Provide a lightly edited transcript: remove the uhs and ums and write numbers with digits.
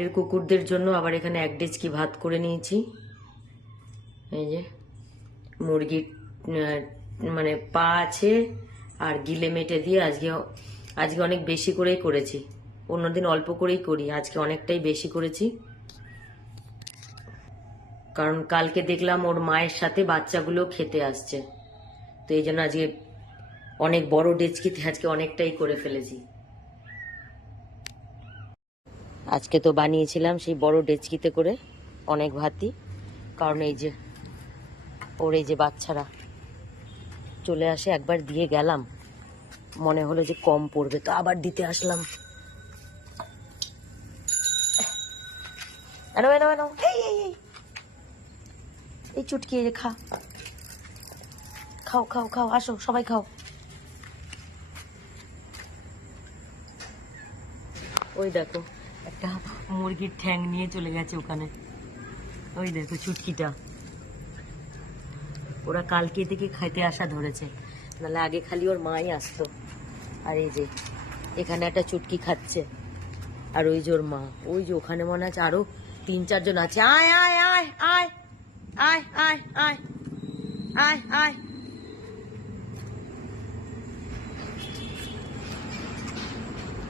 এর কুকুরদের জন্য আবার এখানে 1 ডেচকি ভাত করে নিয়েছি। এই যে মুরগির মানে পা আছে আর গিলে মেটে দিয়ে আজকে অনেক বেশি করেই করেছি। অন্যদিন অল্প করেই করি, আজকে অনেকটাই বেশি করেছি। কারণ কালকে দেখলাম ওর মায়ের সাথে বাচ্চাগুলো খেতে আসছে, তো এই জন্য আজকে অনেক বড় ডেচকিতে আজকে অনেকটাই করে ফেলেছি। আজকে তো বানিয়েছিলাম সেই বড় ডেচকিতে করে অনেক ভাতই, কারণ এই যে ওর এই যে বাচ্চারা চলে আসে, একবার দিয়ে গেলাম, মনে হলো যে কম পড়বে তো আবার দিতে আসলাম। এই চুটকি খা, খাও খাও খাও, আসো সবাই খাও। ওই দেখো একটা মুরগির ঠ্যাং নিয়ে চলে গেছে ওখানে, ওই দেখো চুটকিটা। ওরা কালকে থেকে খাইতে আসা ধরেছে, নাহলে আগে খালি ওর মাই আসতো। আর এই যে এখানে একটা চুটকি খাচ্ছে, আর ওই যে ওর মা, ওই যে ওখানে মনে আছে আরো 3-4 জন আছে। আয় আয় আয় আয় আয় আয় আয় আয় আয়